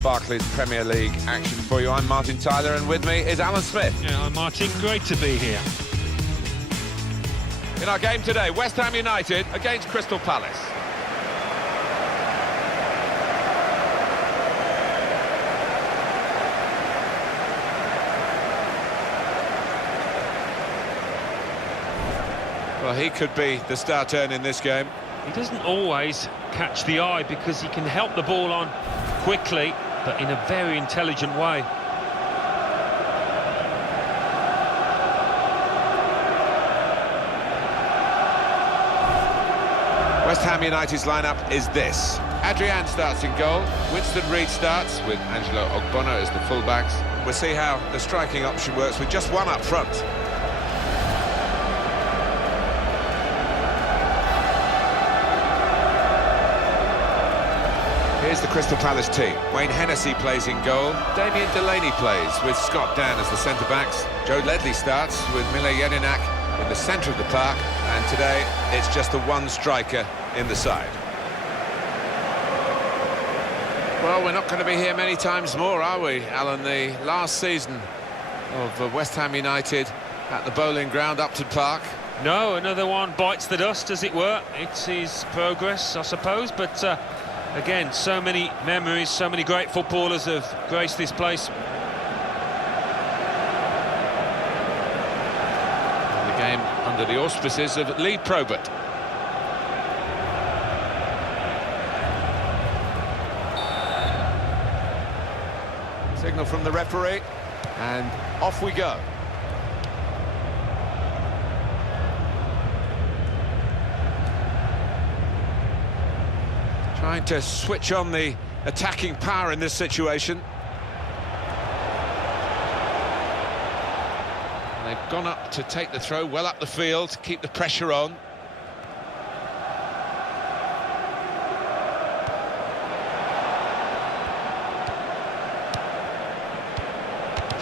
Barclays Premier League action for you. I'm Martin Tyler, and with me is Alan Smith. Yeah, hi Martin, great to be here. In our game today, West Ham United against Crystal Palace. Well, he could be the star turn in this game. He doesn't always catch the eye because he can help the ball on quickly, but in a very intelligent way. West Ham United's lineup is this. Adrian starts in goal. Winston Reid starts with Angelo Ogbonna as the fullbacks. We'll see how the striking option works with just one up front. Here's the Crystal Palace team. Wayne Hennessy plays in goal. Damien Delaney plays with Scott Dann as the centre-backs. Joe Ledley starts with Mile Jedinak in the centre of the park. And today, it's just the one striker in the side. Well, we're not going to be here many times more, are we, Alan? The last season of West Ham United at the Boleyn Ground, Upton Park. No, another one bites the dust, as it were. It's his progress, I suppose, but... again, so many memories, so many great footballers have graced this place. And the game under the auspices of Lee Probert. Signal from the referee, and off we go. Trying to switch on the attacking power in this situation. And they've gone up to take the throw, well up the field, keep the pressure on.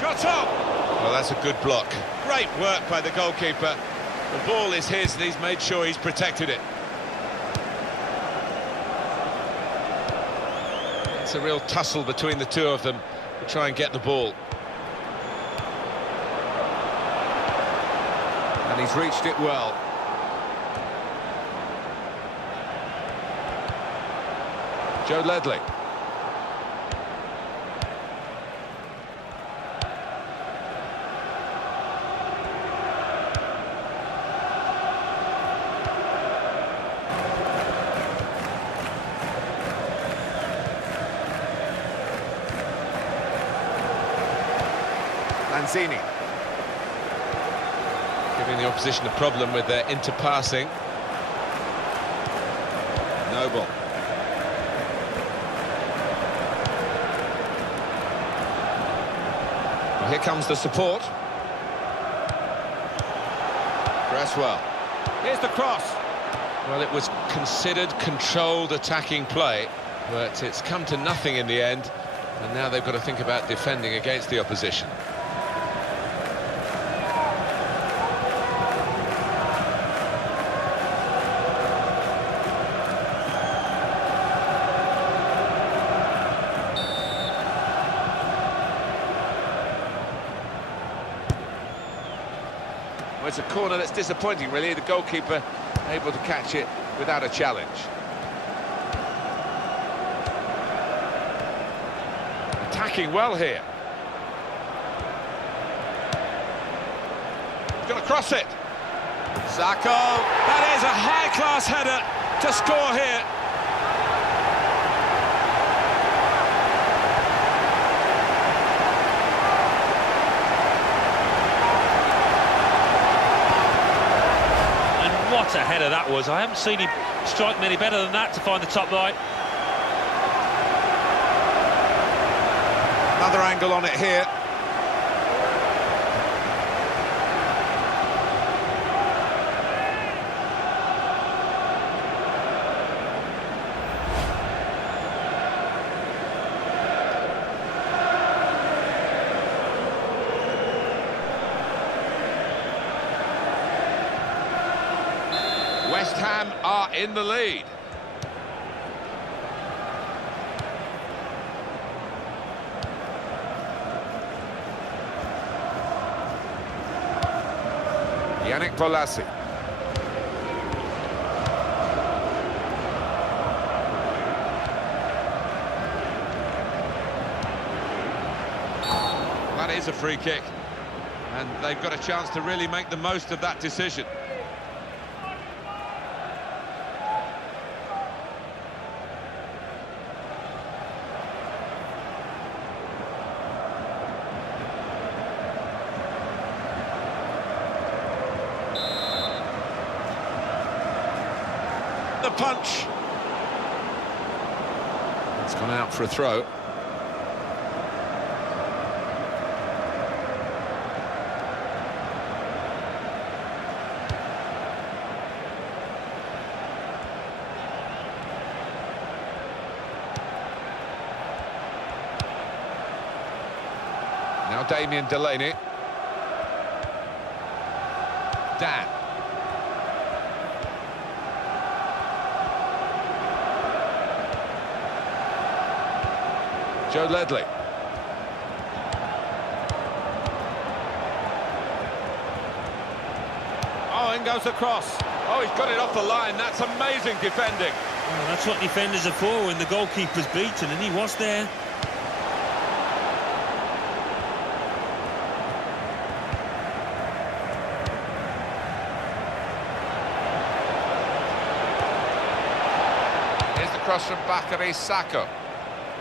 Shot on! Well, that's a good block. Great work by the goalkeeper. The ball is his, and he's made sure he's protected it. It's a real tussle between the two of them to try and get the ball. And he's reached it well. Joe Ledley. Lanzini. Giving the opposition a problem with their interpassing. Noble. Well, here comes the support. Cresswell. Here's the cross. Well, it was considered controlled attacking play, but it's come to nothing in the end, and now they've got to think about defending against the opposition. Well, it's a corner that's disappointing, really. The goalkeeper able to catch it without a challenge. Attacking well here. He's going to cross it. Sacco. That is a high-class header to score here. What a header that was. I haven't seen him strike many better than that to find the top right. Another angle on it here. West Ham are in the lead. Yannick Bolasie. That is a free kick, and they've got a chance to really make the most of that decision. The punch. It's gone out for a throw. Now Damien Delaney. Dan. Joe Ledley. Oh, in goes the cross. Oh, he's got it off the line. That's amazing defending. Well, that's what defenders are for when the goalkeeper's beaten, and he was there. Here's the cross from Bakary Sakho.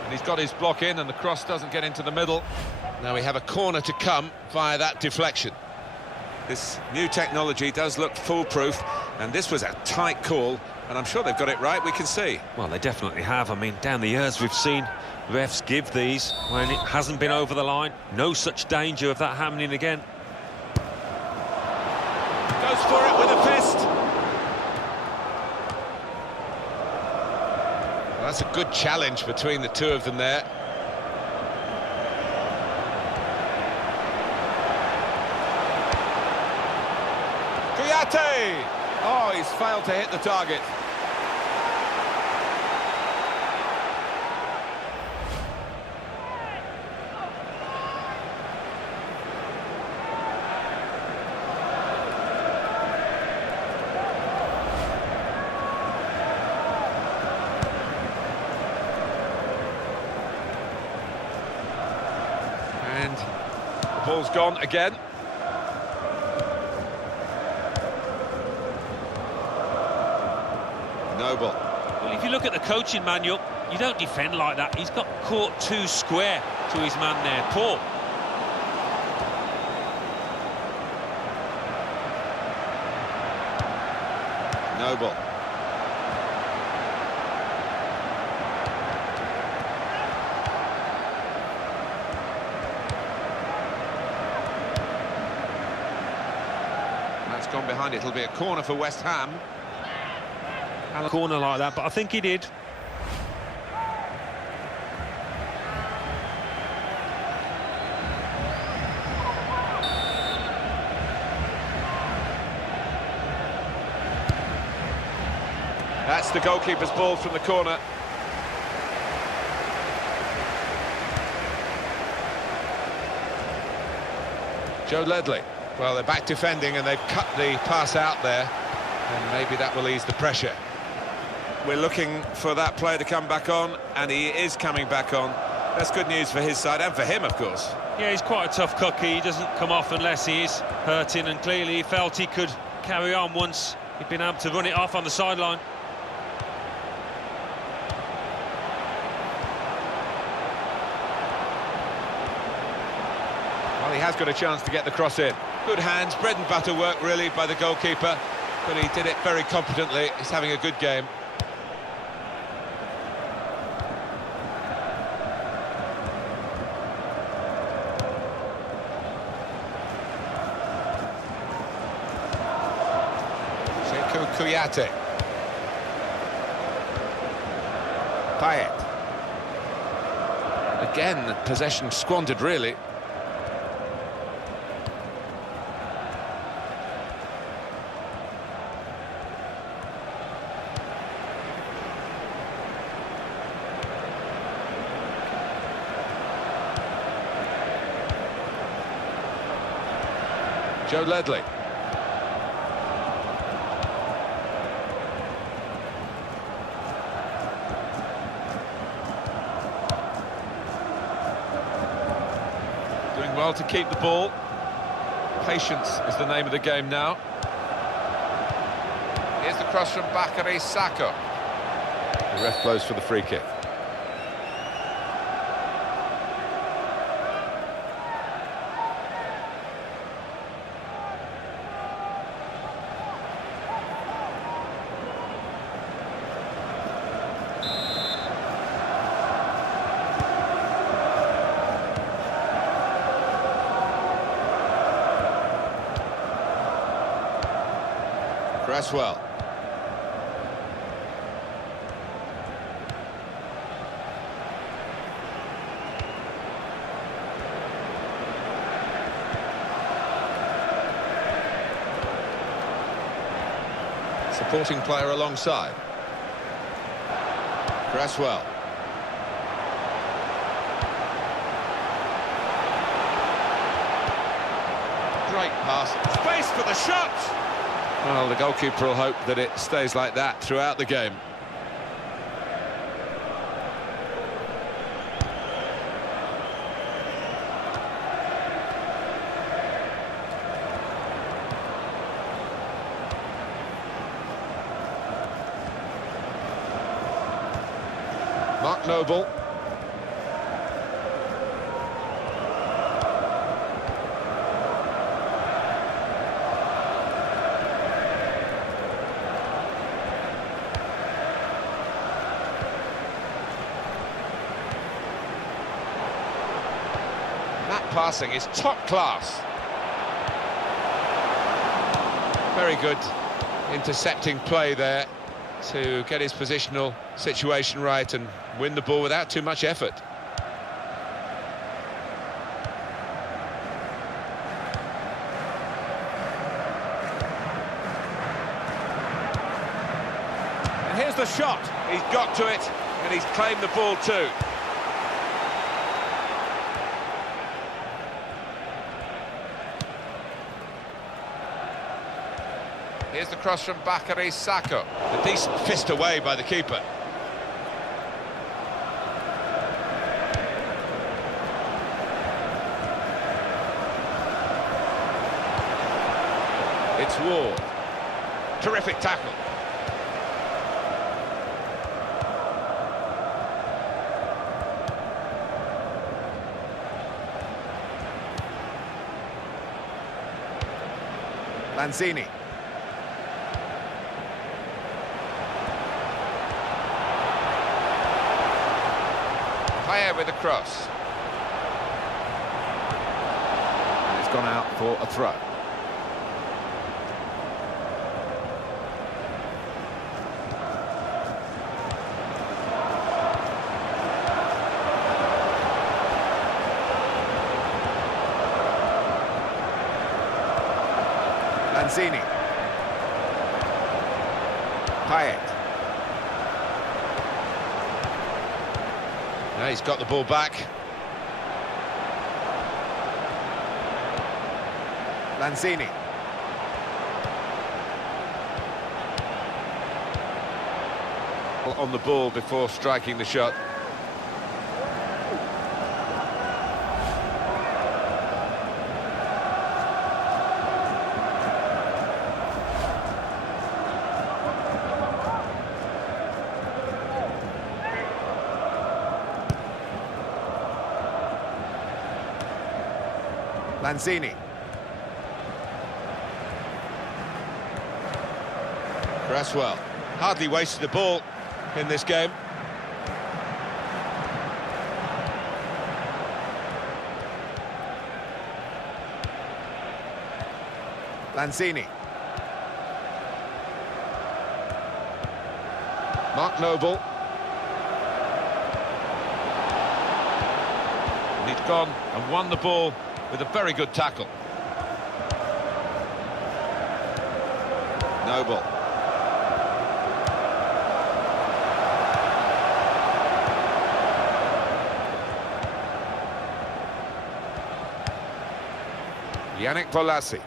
And he's got his block in, and the cross doesn't get into the middle. Now we have a corner to come via that deflection. This new technology does look foolproof, and this was a tight call, and I'm sure they've got it right, we can see. Well, they definitely have. I mean, down the years we've seen refs give these when it hasn't been over the line. No such danger of that happening again. Goes for it with a fist. Well, that's a good challenge between the two of them there. Kouyaté! Oh, he's failed to hit the target. And the ball's gone again. Noble. Well, if you look at the coaching manual, you don't defend like that. He's got caught too square to his man there. Poor. Noble. That's gone behind. It'll be a corner for West Ham. A corner like that, but I think he did. That's the goalkeeper's ball from the corner. Joe Ledley. Well, they're back defending and they've cut the pass out there, and maybe that will ease the pressure. We're looking for that player to come back on, and he is coming back on. That's good news for his side and for him, of course. Yeah, he's quite a tough cookie. He doesn't come off unless he is hurting, and clearly he felt he could carry on once he'd been able to run it off on the sideline. Well, he has got a chance to get the cross in. Good hands, bread and butter work, really, by the goalkeeper, but he did it very competently. He's having a good game. Kouyaté. Payet. Again, possession squandered, really. Joe Ledley. well to keep the ball. Patience is the name of the game now. Here's the cross from Bakary Sakho. The ref blows for the free kick. Cresswell. Supporting player alongside. Cresswell. Great pass. Space for the shot! Well, the goalkeeper will hope that it stays like that throughout the game. Mark Noble. That passing is top class. Very good intercepting play there to get his positional situation right and win the ball without too much effort. And here's the shot. He's got to it and he's claimed the ball too. Here's the cross from Bakary Sakho. A decent fist away by the keeper. It's Ward. Terrific tackle. Lanzini. With a cross. And it's gone out for a throw. Lanzini. Payet. Now he's got the ball back. Lanzini. On the ball before striking the shot. Lanzini. Cresswell. Hardly wasted the ball in this game. Lanzini. Mark Noble. And he's gone and won the ball with a very good tackle. Noble. Yannick Bolasie.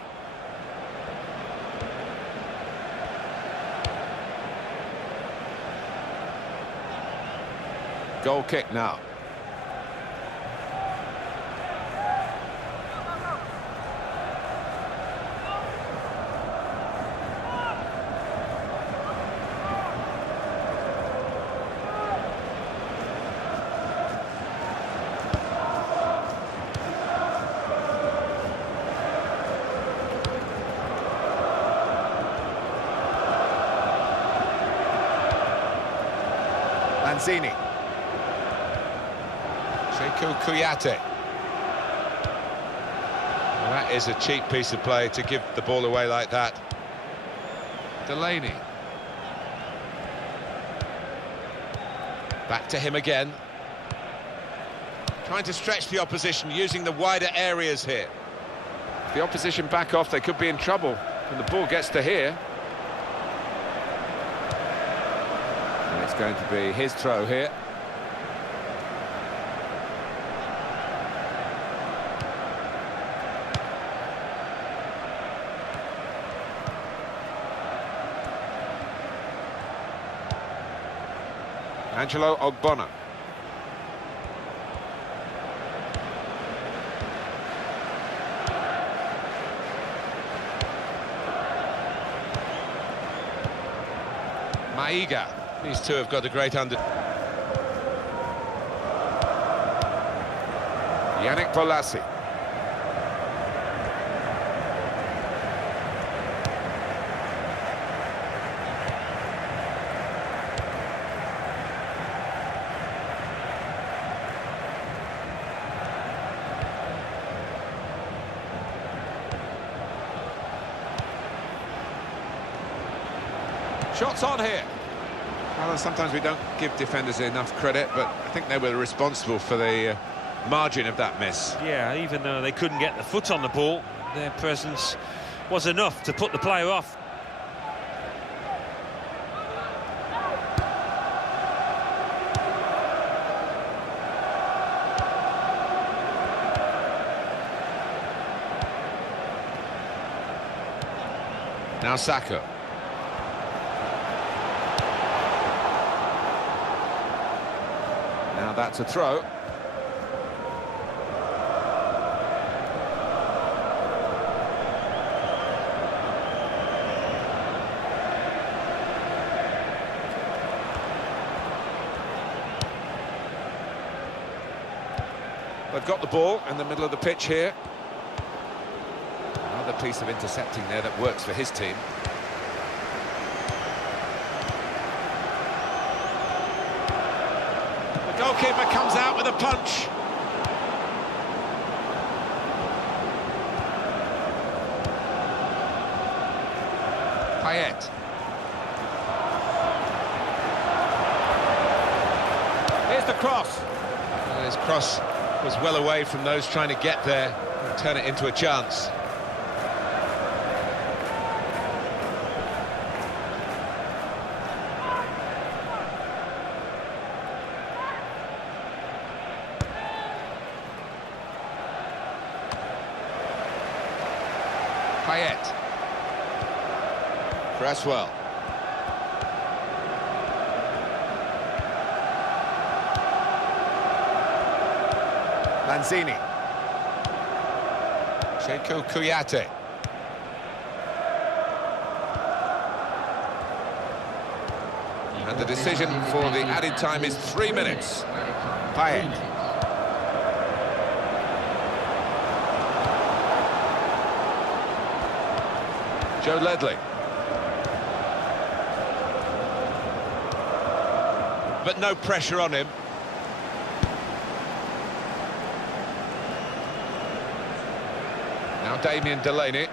Goal kick now. Lanzini. Sekou Kouyaté. Well, that is a cheap piece of play to give the ball away like that. Delaney. Back to him again. Trying to stretch the opposition, using the wider areas here. If the opposition back off, they could be in trouble when the ball gets to here. And it's going to be his throw here. Angelo Ogbonna. Maiga. These two have got a great under... Yannick Bolasie. Shots on here. Well, sometimes we don't give defenders enough credit, but I think they were responsible for the margin of that miss. Yeah, even though they couldn't get the foot on the ball, their presence was enough to put the player off. Now Saka. Now that's a throw. They've got the ball in the middle of the pitch here. Another piece of intercepting there that works for his team. The goalkeeper comes out with a punch. Payet. Here's the cross. Well, his cross was well away from those trying to get there and turn it into a chance. Payet. Cresswell. Lanzini. Sekou Kouyaté. And the decision for the added time is 3 minutes. Payet. Joe Ledley. But no pressure on him. Now Damien Delaney.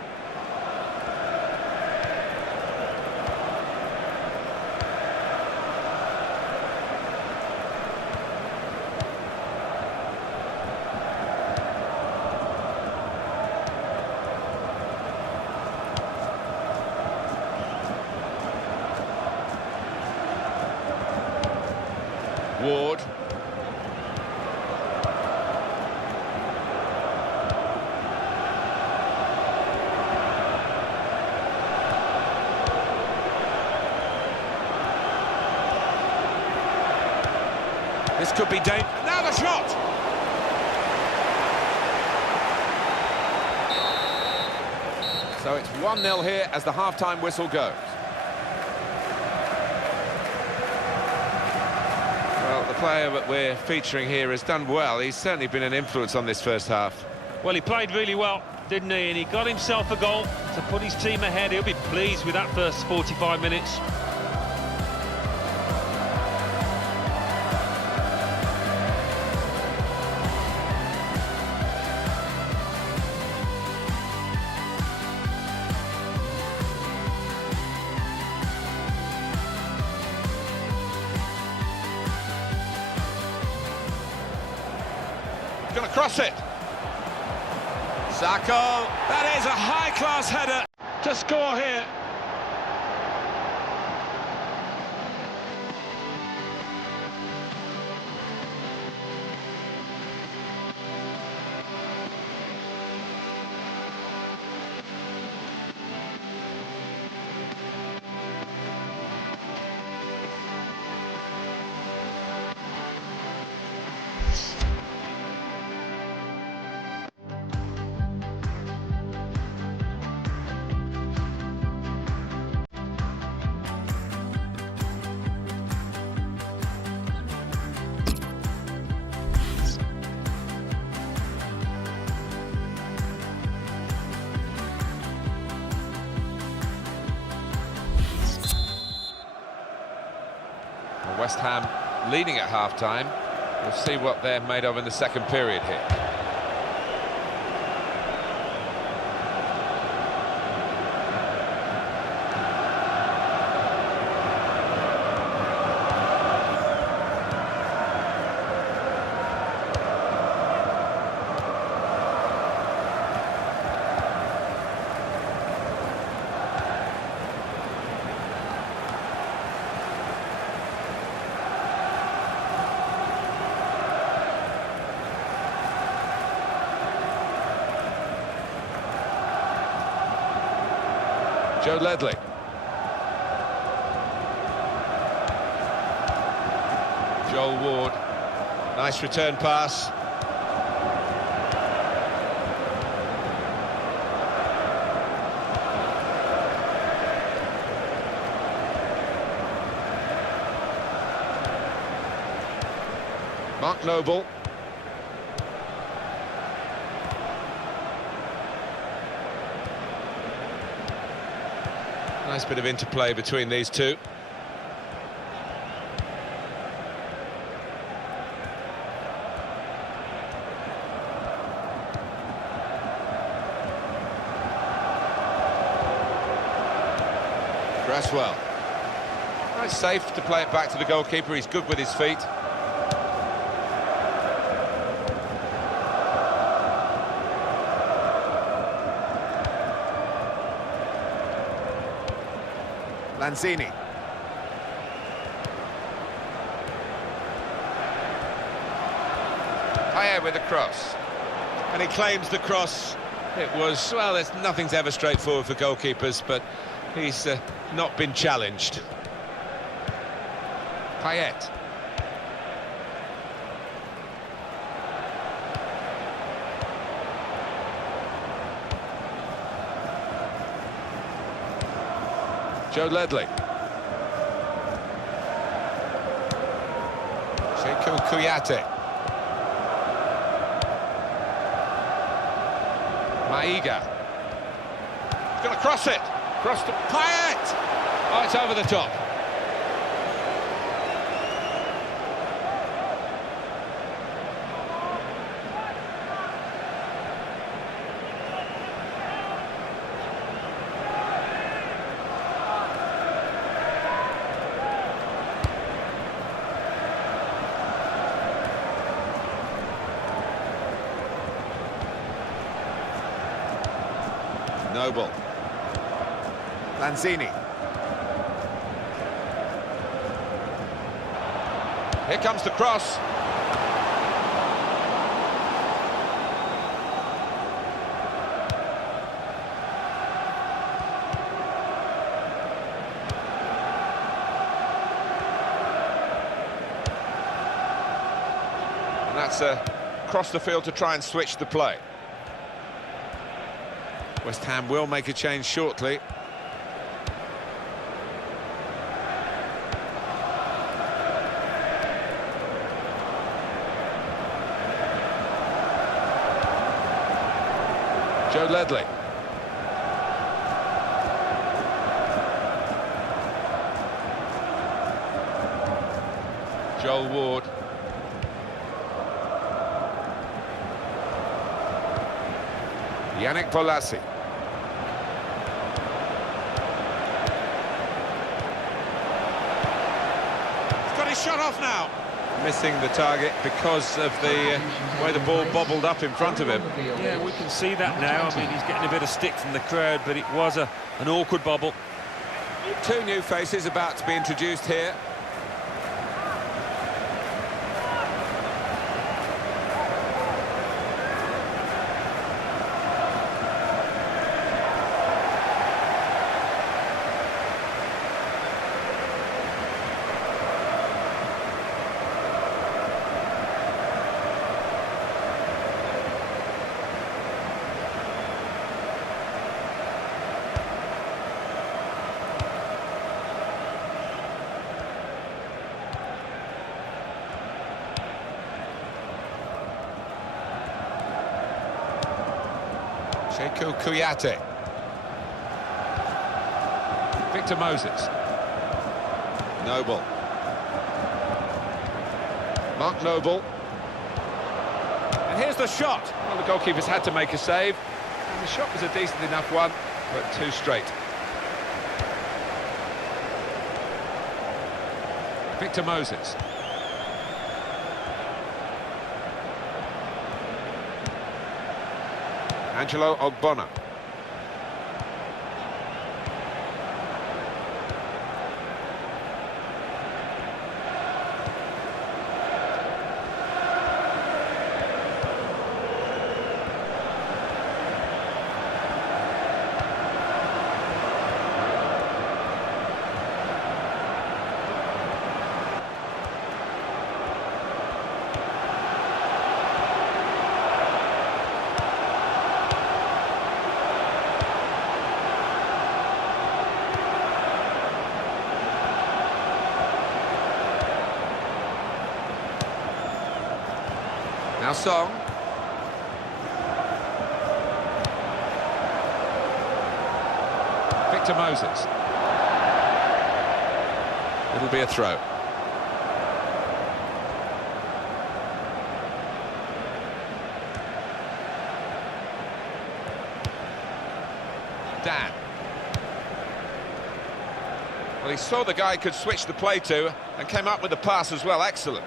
Ward. This could be dangerous. Now the shot! So it's 1-0 here as the half-time whistle goes. Well, the player that we're featuring here has done well. He's certainly been an influence on this first half. Well, he played really well, didn't he? And he got himself a goal to put his team ahead. He'll be pleased with that first 45 minutes. cross it. Sacco. That is a high-class header to score here. West Ham leading at half-time. We'll see what they're made of in the second period here. Joe Ledley. Joel Ward. Nice return pass. Mark Noble. Nice bit of interplay between these two. Cresswell. Nice safe to play it back to the goalkeeper. He's good with his feet. Lanzini. Payet with the cross. And he claims the cross. It was, well, nothing's ever straightforward for goalkeepers, but he's not been challenged. Payet. Joe Ledley. Sekou Kouyaté. Maiga. He's going to cross it. Cross to Payet. Oh, it's over the top. Noble. Lanzini. Here comes the cross. And that's across the field to try and switch the play. West Ham will make a change shortly. Joe Ledley. Joel Ward. Yannick Bolasie. He's got his shot off now. missing the target because of the way the ball bobbled up in front of him. Yeah, we can see that now. I mean, he's getting a bit of stick from the crowd, but it was an awkward bobble. Two new faces about to be introduced here. Sheku Kouyaté. Victor Moses. Noble. Mark Noble. And here's the shot. Well, the goalkeeper's had to make a save. And the shot was a decent enough one, but too straight. Victor Moses. Angelo Ogbonna. Now Song. Victor Moses. It'll be a throw. Dan. Well, he saw the guy could switch the play to and came up with the pass as well. Excellent.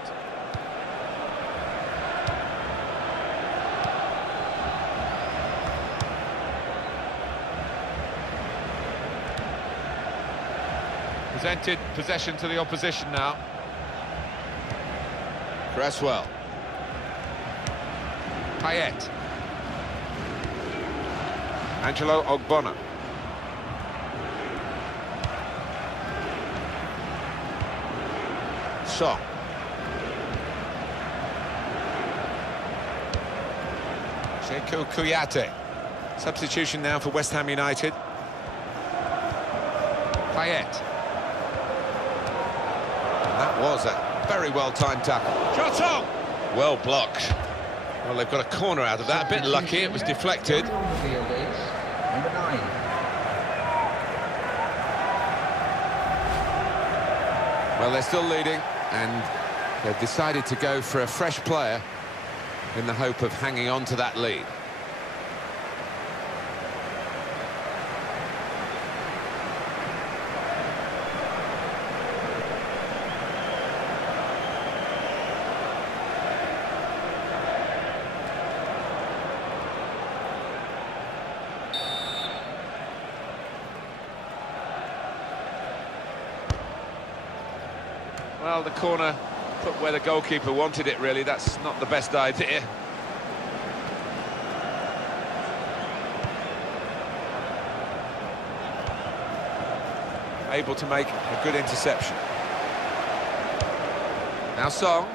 Presented possession to the opposition now. Cresswell. Payet. Angelo Ogbonna. Song. Sheku Kouyaté. Substitution now for West Ham United. Payet. That was a very well-timed tackle. Shot on! Well blocked. Well, they've got a corner out of that. A bit lucky, it was deflected. Number 9. Well, they're still leading, and they've decided to go for a fresh player in the hope of hanging on to that lead. Well, the corner put where the goalkeeper wanted it, really. That's not the best idea. Able to make a good interception. Now Song.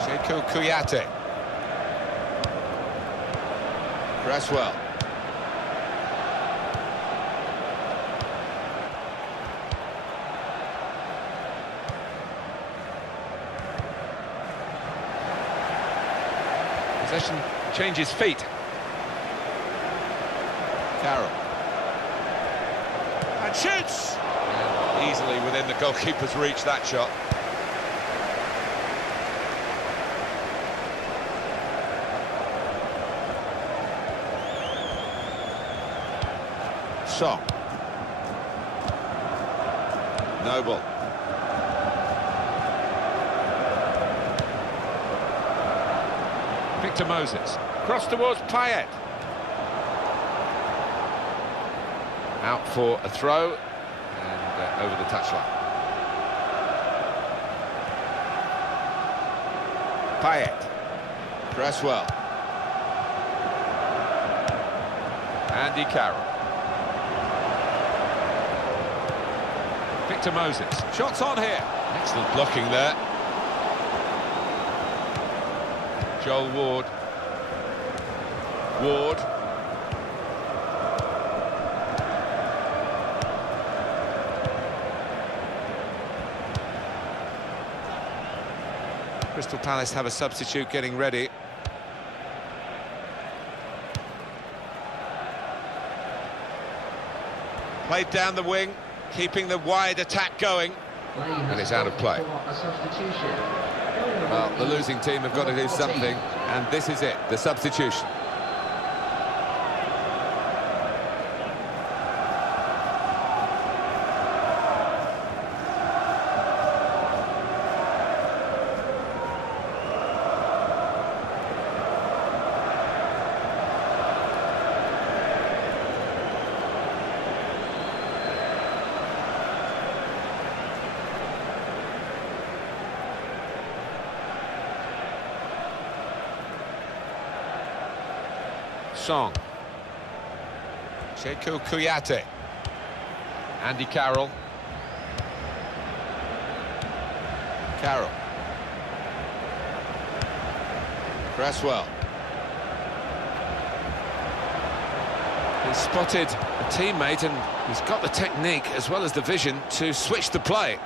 Sheku Kouyaté. Cresswell. Possession changes feet. Carroll. And shoots! Easily within the goalkeeper's reach, that shot. Song. Noble. Victor Moses. Cross towards Payet. Out for a throw, and over the touchline. Payet. Press well. Andy Carroll. Victor Moses. Shots on here. Excellent blocking there. Joel Ward. Ward. Crystal Palace have a substitute getting ready. Played down the wing, keeping the wide attack going. And it's out of play. Well, the losing team have got to do something, and this is it, the substitution. Song. Sekou Kouyaté. Andy Carroll. Carroll. Cresswell. He's spotted a teammate and he's got the technique as well as the vision to switch the play.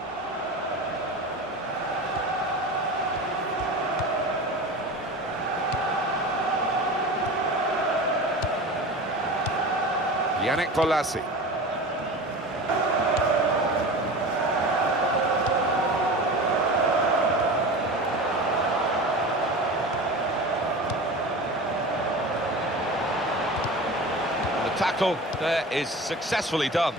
Yannick Bolasie. And the tackle there is successfully done.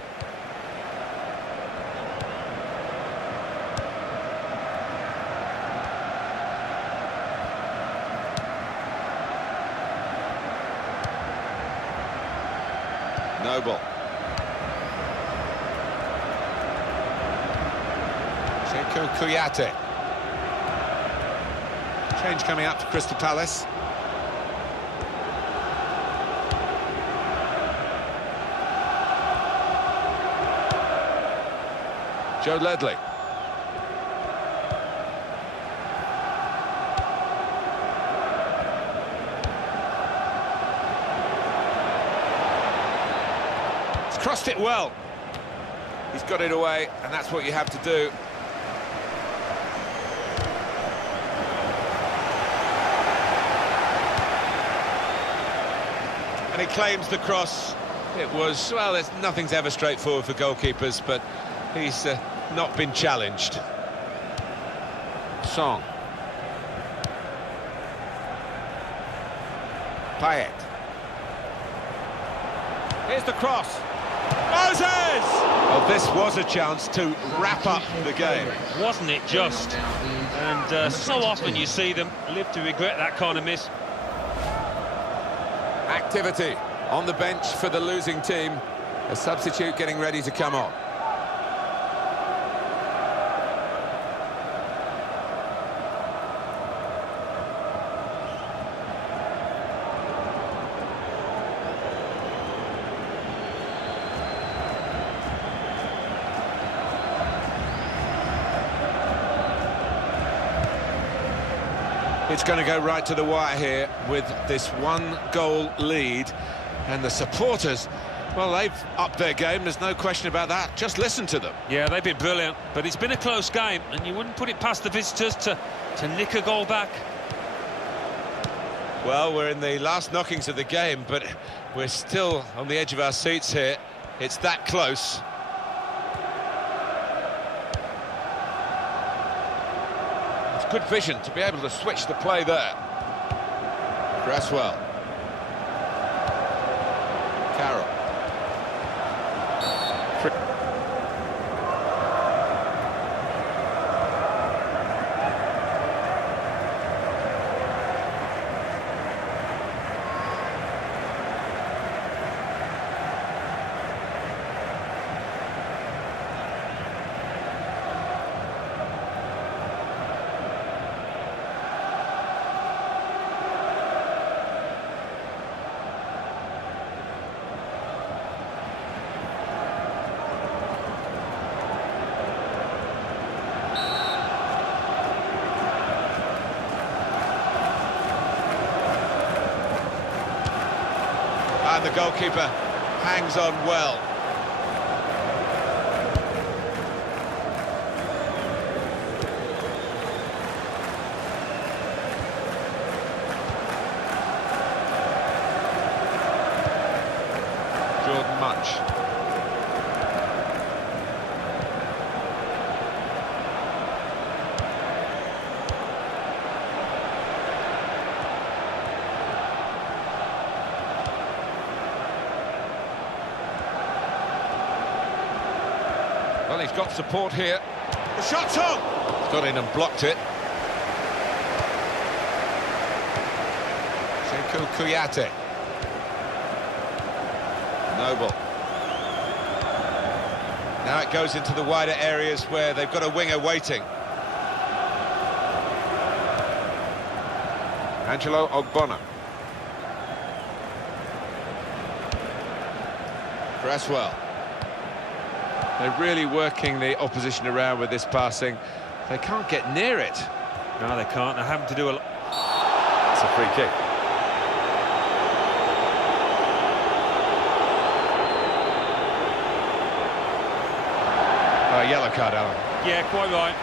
Noble. Sekou Kouyaté. Change coming up for Crystal Palace. Joe Ledley. Crossed it well. He's got it away, and that's what you have to do. And he claims the cross. It was, well, nothing's ever straightforward for goalkeepers, but he's not been challenged. Song. Payet. Here's the cross. Moses! Well, this was a chance to wrap up the game. Wasn't it just? And so often you see them live to regret that kind of miss. Activity on the bench for the losing team. A substitute getting ready to come on. It's going to go right to the wire here with this one-goal lead, and the supporters, well, they've upped their game, there's no question about that. Just listen to them. Yeah, they've been brilliant, but it's been a close game, and you wouldn't put it past the visitors to nick a goal back. Well, we're in the last knockings of the game, but we're still on the edge of our seats here. It's that close. Good vision to be able to switch the play there. Cresswell. Carroll. And the goalkeeper hangs on well. Much. Well, he's got support here. The shot's on! He's got in and blocked it. Sekou Kouyaté. Noble. Now it goes into the wider areas where they've got a winger waiting. Angelo Ogbonna. Cresswell. They're really working the opposition around with this passing. They can't get near it. No, they can't. They're having to do a lot. It's a free kick. Yellow card, Alan. Yeah, quite right.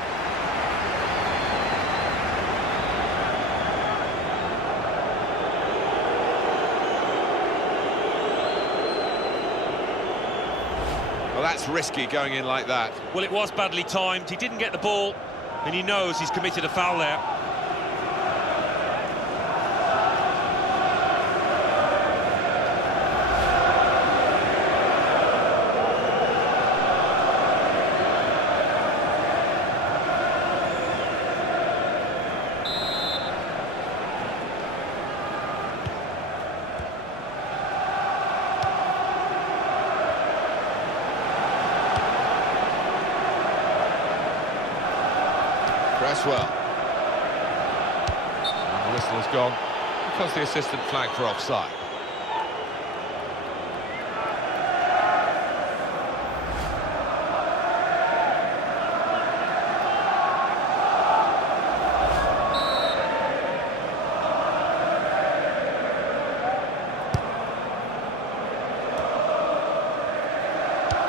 Well, that's risky going in like that. Well, it was badly timed. He didn't get the ball, and he knows he's committed a foul there. Cresswell. And the whistle has gone because the assistant flagged for offside.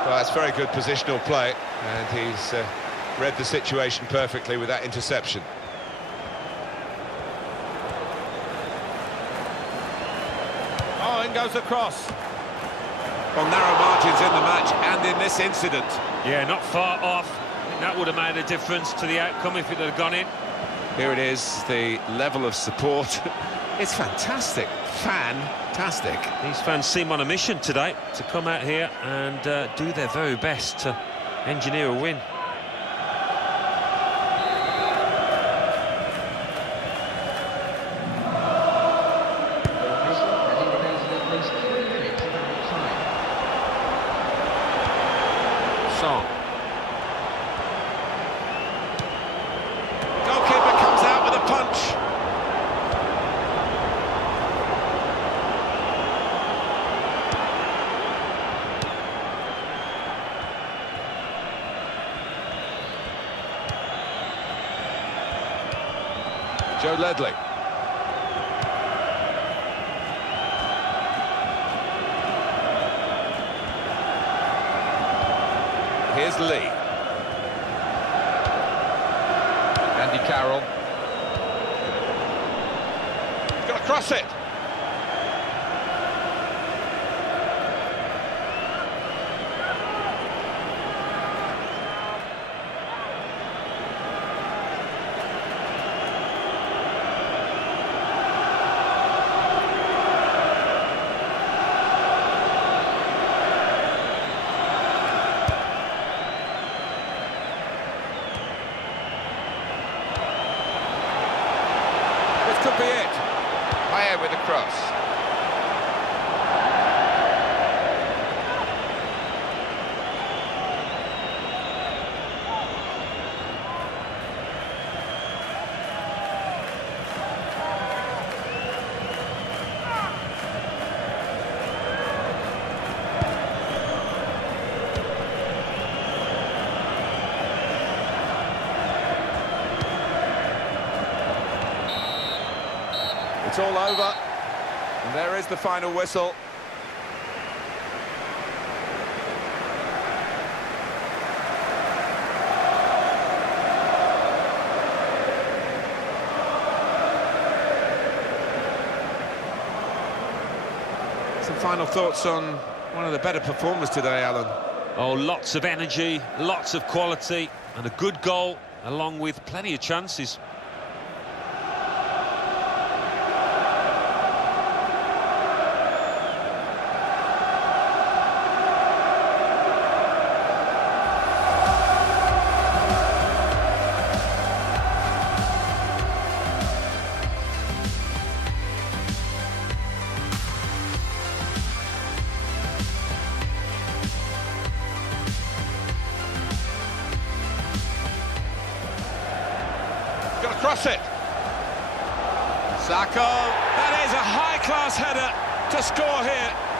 Well, that's very good positional play, and he's read the situation perfectly with that interception. Oh, in goes the cross. Well, narrow margins in the match and in this incident. Yeah, not far off. I think that would have made a difference to the outcome if it had gone in. Here it is, the level of support. It's fantastic. Fantastic. These fans seem on a mission today to come out here and do their very best to engineer a win. Goalkeeper comes out with a punch. Joe Ledley. Here's Lee. Andy Carroll. He's got to cross it. Could be it. Higher with the cross. It's all over, and there is the final whistle. Some final thoughts on one of the better performers today, Alan? Oh, lots of energy, lots of quality, and a good goal, along with plenty of chances. Got to cross it. Sacco. That is a high-class header to score here.